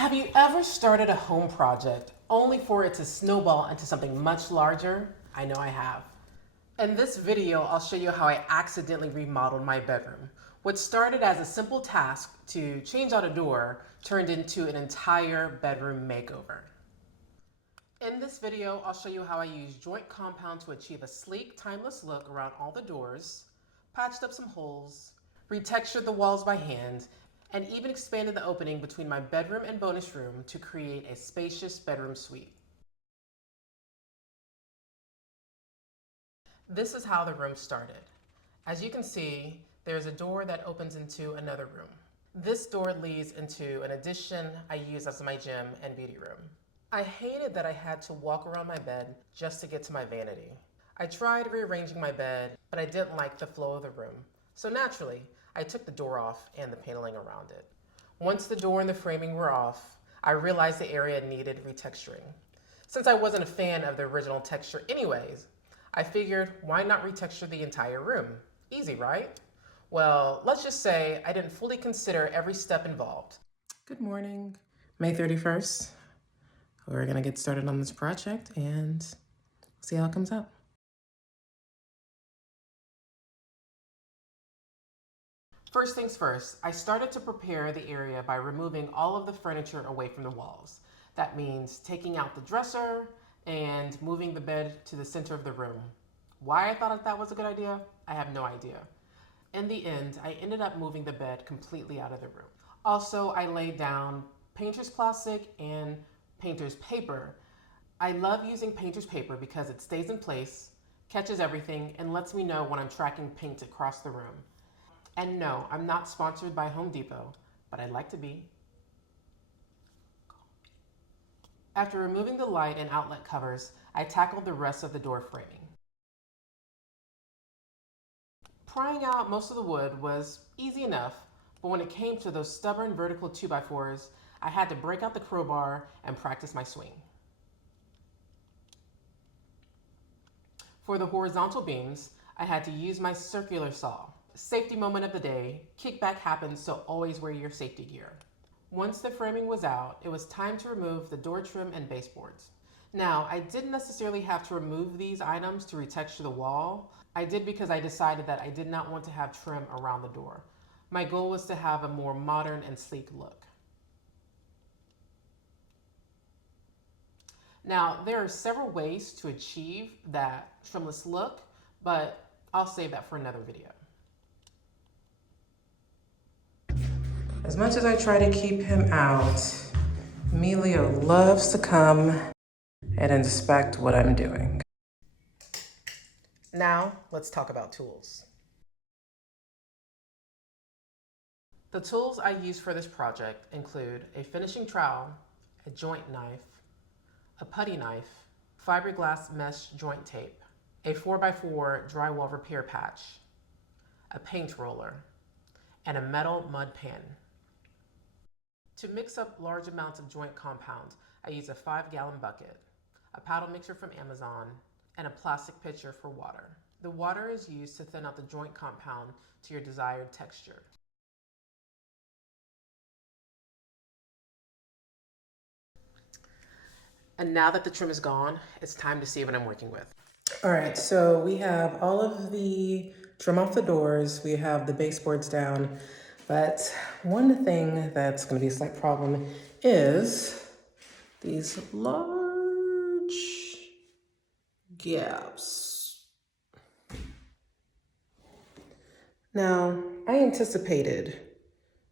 Have you ever started a home project only for it to snowball into something much larger? I know I have. In this video, I'll show you how I accidentally remodeled my bedroom. What started as a simple task to change out a door turned into an entire bedroom makeover. In this video, I'll show you how I used joint compound to achieve a sleek, timeless look around all the doors, patched up some holes, retextured the walls by hand, and even expanded the opening between my bedroom and bonus room to create a spacious bedroom suite. This is how the room started. As you can see, there's a door that opens into another room. This door leads into an addition I use as my gym and beauty room. I hated that I had to walk around my bed just to get to my vanity. I tried rearranging my bed, but I didn't like the flow of the room. So naturally, I took the door off and the paneling around it. Once the door and the framing were off, I realized the area needed retexturing. Since I wasn't a fan of the original texture anyways, I figured why not retexture the entire room? Easy, right? Well, let's just say I didn't fully consider every step involved. Good morning. May 31st. We're gonna get started on this project and see how it comes out. First things first, I started to prepare the area by removing all of the furniture away from the walls. That means taking out the dresser and moving the bed to the center of the room. Why I thought that was a good idea, I have no idea. In the end, I ended up moving the bed completely out of the room. Also, I laid down painter's plastic and painter's paper. I love using painter's paper because it stays in place, catches everything, and lets me know when I'm tracking paint across the room. And no, I'm not sponsored by Home Depot, but I'd like to be. After removing the light and outlet covers, I tackled the rest of the door framing. Prying out most of the wood was easy enough, but when it came to those stubborn vertical 2x4s, I had to break out the crowbar and practice my swing. For the horizontal beams, I had to use my circular saw. Safety moment of the day, kickback happens, so always wear your safety gear. Once the framing was out, it was time to remove the door trim and baseboards. Now, I didn't necessarily have to remove these items to retexture the wall. I did because I decided that I did not want to have trim around the door. My goal was to have a more modern and sleek look. Now, there are several ways to achieve that trimless look, but I'll save that for another video. As much as I try to keep him out, Emilio loves to come and inspect what I'm doing. Now, let's talk about tools. The tools I use for this project include a finishing trowel, a joint knife, a putty knife, fiberglass mesh joint tape, a 4x4 drywall repair patch, a paint roller, and a metal mud pan. To mix up large amounts of joint compound, I use a 5-gallon bucket, a paddle mixer from Amazon, and a plastic pitcher for water. The water is used to thin out the joint compound to your desired texture. And now that the trim is gone, it's time to see what I'm working with. All right, so we have all of the trim off the doors, we have the baseboards down, but one thing that's gonna be a slight problem is these large gaps. Now, I anticipated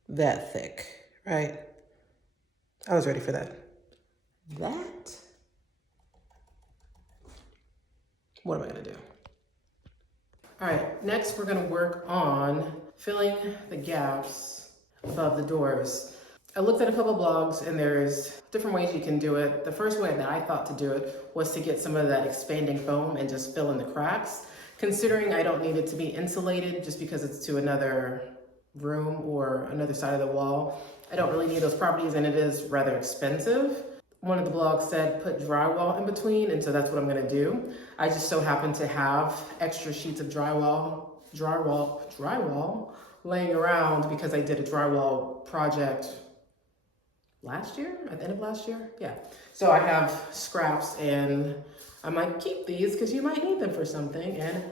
that thick, right? I was ready for that. What am I gonna do? All right, next we're gonna work on filling the gaps above the doors. I looked at a couple blogs and there's different ways you can do it. The first way that I thought to do it was to get some of that expanding foam and just fill in the cracks. Considering I don't need it to be insulated just because it's to another room or another side of the wall, I don't really need those properties and it is rather expensive. One of the blogs said put drywall in between, and so that's what I'm gonna do. I just so happen to have extra sheets of drywall laying around because I did a drywall project last year, at the end of last year. Yeah. So I have scraps and I might keep these because you might need them for something, and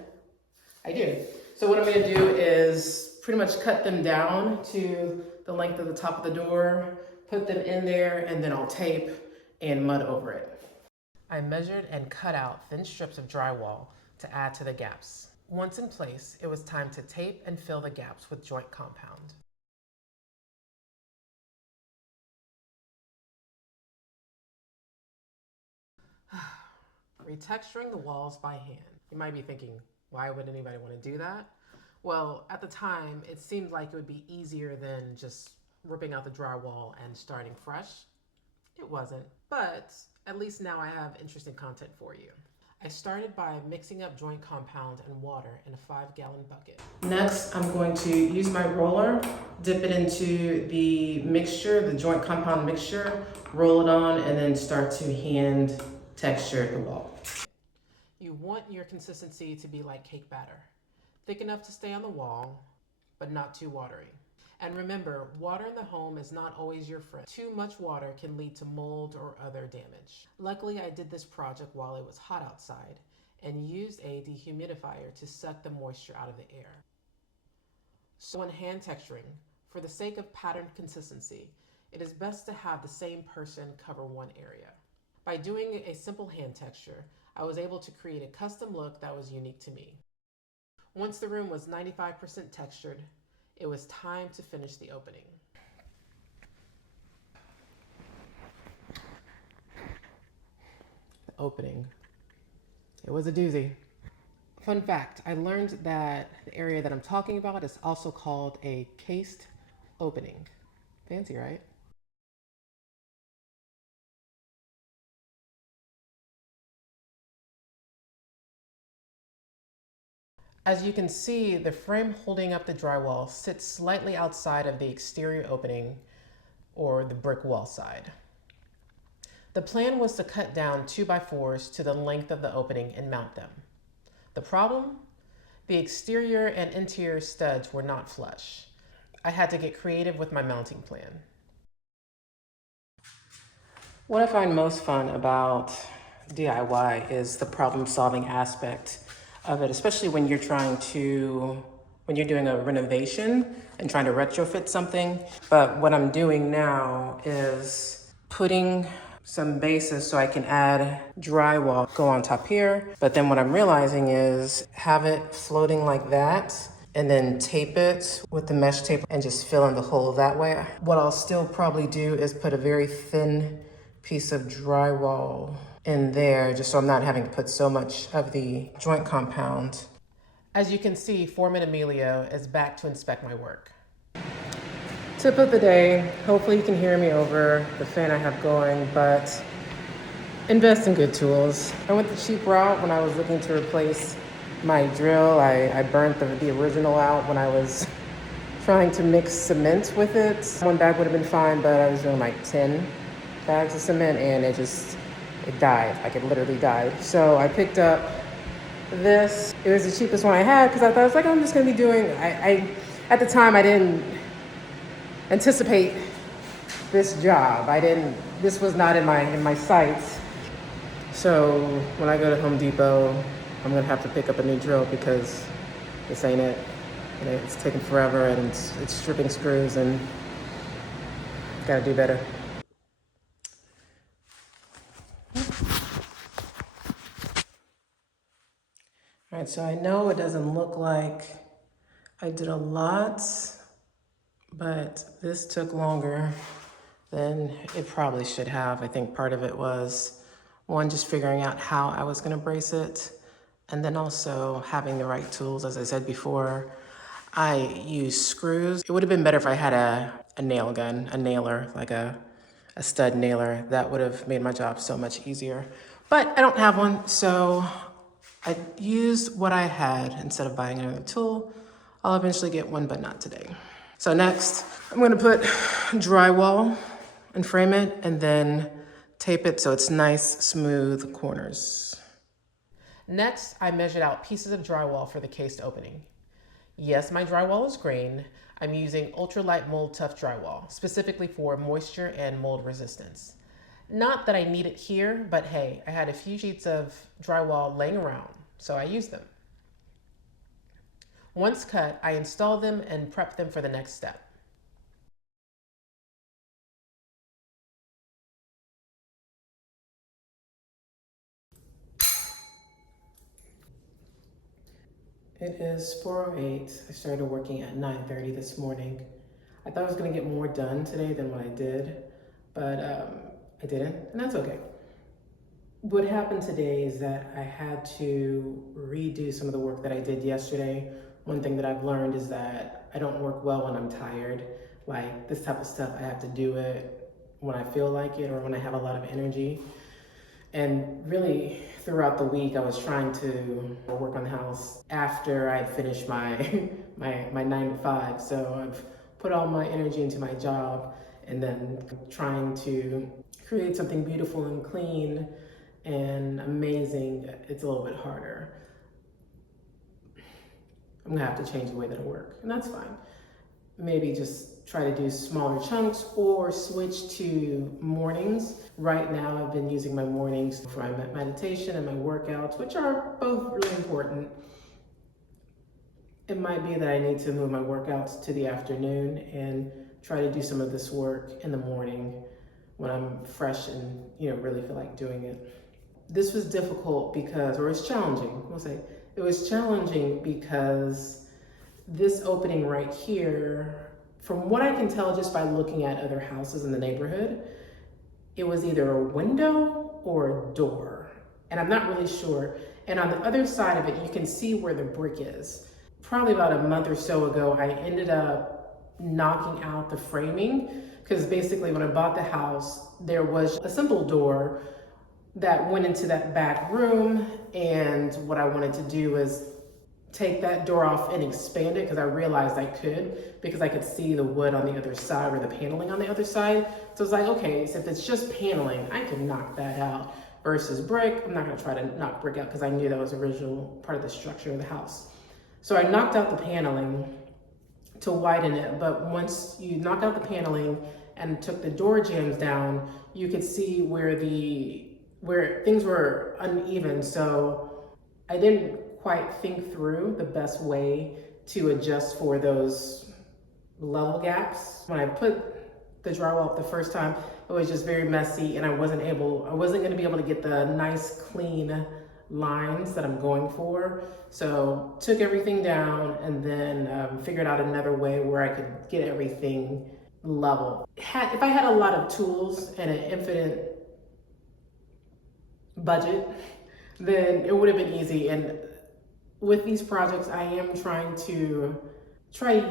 I do. So what I'm gonna do is pretty much cut them down to the length of the top of the door, put them in there, and then I'll tape and mud over it. I measured and cut out thin strips of drywall to add to the gaps. Once in place, it was time to tape and fill the gaps with joint compound. Retexturing the walls by hand. You might be thinking, why would anybody want to do that? Well, at the time, it seemed like it would be easier than just ripping out the drywall and starting fresh. It wasn't, but at least now I have interesting content for you. I started by mixing up joint compound and water in a 5-gallon bucket. Next, I'm going to use my roller, dip it into the mixture, the joint compound mixture, roll it on, and then start to hand texture the wall. You want your consistency to be like cake batter. Thick enough to stay on the wall, but not too watery. And remember, water in the home is not always your friend. Too much water can lead to mold or other damage. Luckily, I did this project while it was hot outside and used a dehumidifier to suck the moisture out of the air. So when hand texturing, for the sake of pattern consistency, it is best to have the same person cover one area. By doing a simple hand texture, I was able to create a custom look that was unique to me. Once the room was 95% textured, it was time to finish the opening. The opening. It was a doozy. Fun fact, I learned that the area that I'm talking about is also called a cased opening. Fancy, right? As you can see, the frame holding up the drywall sits slightly outside of the exterior opening or the brick wall side. The plan was to cut down 2x4s to the length of the opening and mount them. The problem? The exterior and interior studs were not flush. I had to get creative with my mounting plan. What I find most fun about DIY is the problem-solving aspect of it, especially when you're when you're doing a renovation and trying to retrofit something. But what I'm doing now is putting some bases so I can add drywall, go on top here. But then what I'm realizing is have it floating like that and then tape it with the mesh tape and just fill in the hole that way. What I'll still probably do is put a very thin piece of drywall in there just so I'm not having to put so much of the joint compound. As you can see, Foreman Emilio is back to inspect my work. Tip of the day, hopefully you can hear me over the fan I have going, but invest in good tools. I went the cheap route when I was looking to replace my drill. I burnt the original out when I was trying to mix cement with it. 1 bag would have been fine, but I was doing like 10 bags of cement and it died, like it literally died. So I picked up this. It was the cheapest one I had because I thought, I was like, I'm just gonna be doing, at the time I didn't anticipate this job. This was not in my sights. So when I go to Home Depot, I'm gonna have to pick up a new drill because this ain't it. And it's taking forever and it's stripping screws and gotta do better. All right, so I know it doesn't look like I did a lot, but this took longer than it probably should have. I think part of it was, one, just figuring out how I was gonna brace it, and then also having the right tools. As I said before, I use screws. It would have been better if I had a nail gun, a nailer, like a stud nailer. That would have made my job so much easier. But I don't have one, so I used what I had instead of buying another tool. I'll eventually get one, but not today. So next, I'm gonna put drywall and frame it and then tape it so it's nice, smooth corners. Next, I measured out pieces of drywall for the cased opening. Yes, my drywall is green. I'm using ultralight mold tough drywall, specifically for moisture and mold resistance. Not that I need it here, but hey, I had a few sheets of drywall laying around, so I used them. Once cut, I install them and prep them for the next step. It is 4:08. I started working at 9:30 this morning. I thought I was going to get more done today than what I did, but I didn't, and that's okay. What happened today is that I had to redo some of the work that I did yesterday. One thing that I've learned is that I don't work well when I'm tired. Like this type of stuff, I have to do it when I feel like it or when I have a lot of energy. And really, throughout the week, I was trying to work on the house after I had finished my my 9 to 5. So I've put all my energy into my job and then trying to create something beautiful and clean and amazing. It's a little bit harder. I'm gonna have to change the way that I work, and that's fine. Maybe just try to do smaller chunks or switch to mornings. Right now, I've been using my mornings for my meditation and my workouts, which are both really important. It might be that I need to move my workouts to the afternoon and try to do some of this work in the morning when I'm fresh and really feel like doing it. This was difficult because, or it's challenging, we'll say. It was challenging because this opening right here, from what I can tell just by looking at other houses in the neighborhood, it was either a window or a door, and I'm not really sure. And on the other side of it, you can see where the brick is. Probably about a month or so ago, I ended up knocking out the framing because basically when I bought the house, there was a simple door that went into that back room, and what I wanted to do was take that door off and expand it because I realized I could, because I could see the wood on the other side or the paneling on the other side. So it's like, okay, so if it's just paneling, I can knock that out versus brick. I'm not gonna try to knock brick out because I knew that was the original part of the structure of the house. So I knocked out the paneling to widen it, but once you knock out the paneling and took the door jambs down, you could see where things were uneven. So I didn't quite think through the best way to adjust for those level gaps. When I put the drywall up the first time, it was just very messy, and I wasn't gonna be able to get the nice clean lines that I'm going for. So took everything down and then figured out another way where I could get everything level. If I had a lot of tools and an infinite budget, then it would have been easy. And with these projects, I am trying to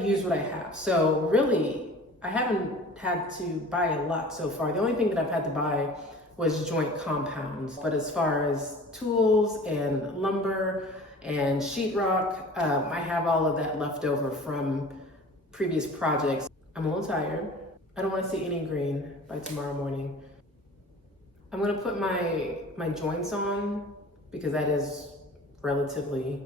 use what I have. So really, I haven't had to buy a lot so far. The only thing that I've had to buy was joint compounds. But as far as tools and lumber and sheetrock, I have all of that left over from previous projects. I'm a little tired. I don't want to see any green by tomorrow morning. I'm gonna put my joints on because that is relatively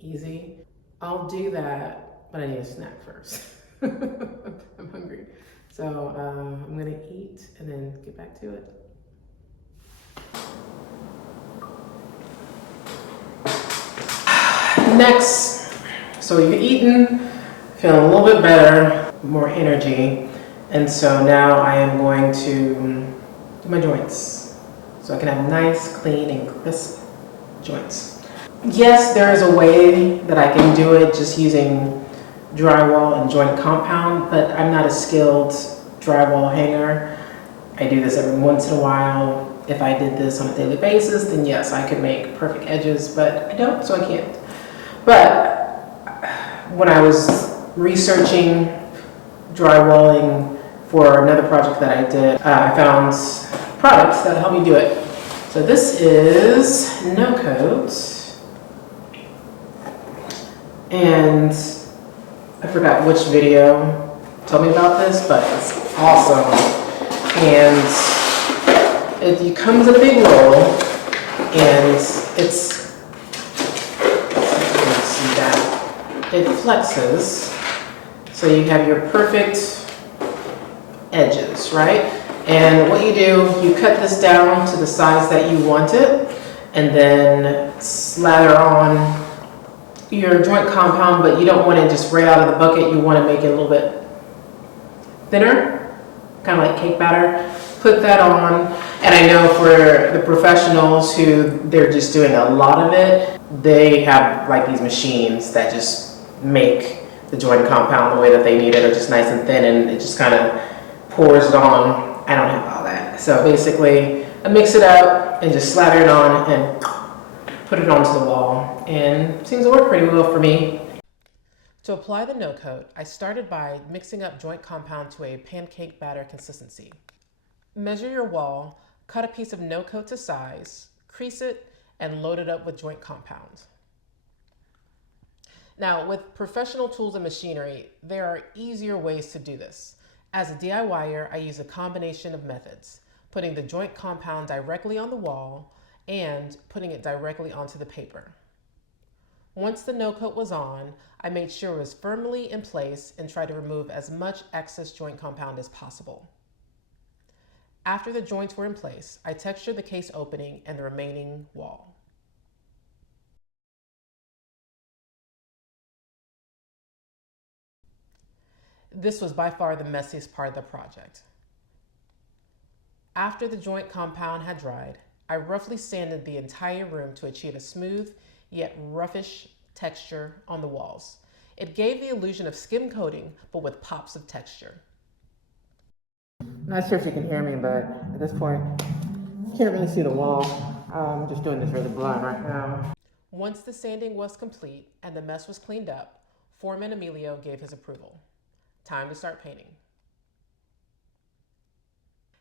easy. I'll do that, but I need a snack first. I'm hungry. So I'm gonna eat and then get back to it. Next, so we've eaten, feeling a little bit better, more energy. And so now I am going to do my joints so I can have nice, clean, and crisp joints. Yes, there is a way that I can do it just using drywall and joint compound, but I'm not a skilled drywall hanger. I do this every once in a while. If I did this on a daily basis, then yes, I could make perfect edges, but I don't, so I can't. But when I was researching drywalling for another project that I did, I found products that help me do it. So this is No Coat, and I forgot which video told me about this, but it's awesome. And it comes in a big roll, and it flexes. So you have your perfect edges, right? And what you do, you cut this down to the size that you want it, and then slather on your joint compound, but you don't want it just right out of the bucket. You want to make it a little bit thinner, kind of like cake batter. Put that on, and I know for the professionals who they're just doing a lot of it, they have like these machines that just make the joint compound the way that they need it, or just nice and thin, and it just kind of pours it on. I don't have all that. So basically, I mix it up and just slather it on and put it onto the wall, and it seems to work pretty well for me. To apply the no coat, I started by mixing up joint compound to a pancake batter consistency. Measure your wall, cut a piece of no coat to size, crease it, and load it up with joint compound. Now, with professional tools and machinery, there are easier ways to do this. As a DIYer, I use a combination of methods, putting the joint compound directly on the wall and putting it directly onto the paper. Once the no coat was on, I made sure it was firmly in place and tried to remove as much excess joint compound as possible. After the joints were in place, I textured the case opening and the remaining wall. This was by far the messiest part of the project. After the joint compound had dried, I roughly sanded the entire room to achieve a smooth yet roughish texture on the walls. It gave the illusion of skim coating, but with pops of texture. Not sure if you can hear me, but at this point, you can't really see the wall. I'm just doing this really blind right now. Once the sanding was complete and the mess was cleaned up, Foreman Emilio gave his approval. Time to start painting.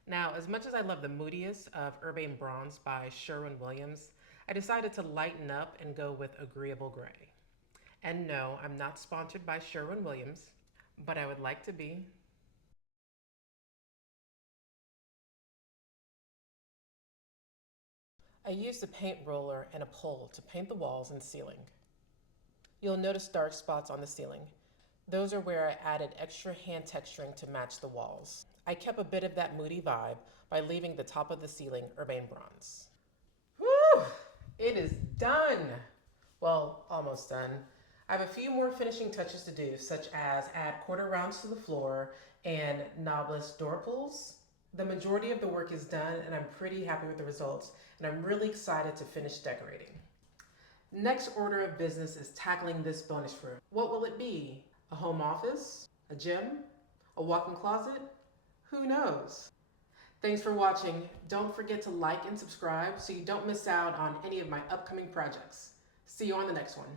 Now, as much as I love the moodiest of Urbane Bronze by Sherwin-Williams, I decided to lighten up and go with Agreeable Gray. And no, I'm not sponsored by Sherwin-Williams, but I would like to be. I used a paint roller and a pole to paint the walls and ceiling. You'll notice dark spots on the ceiling. Those are where I added extra hand texturing to match the walls. I kept a bit of that moody vibe by leaving the top of the ceiling Urbane Bronze. Whew! It is done! Well, almost done. I have a few more finishing touches to do, such as add quarter rounds to the floor and knobless door pulls. The majority of the work is done, and I'm pretty happy with the results, and I'm really excited to finish decorating. Next order of business is tackling this bonus room. What will it be? A home office? A gym? A walk-in closet? Who knows? Thanks for watching. Don't forget to like and subscribe so you don't miss out on any of my upcoming projects. See you on the next one.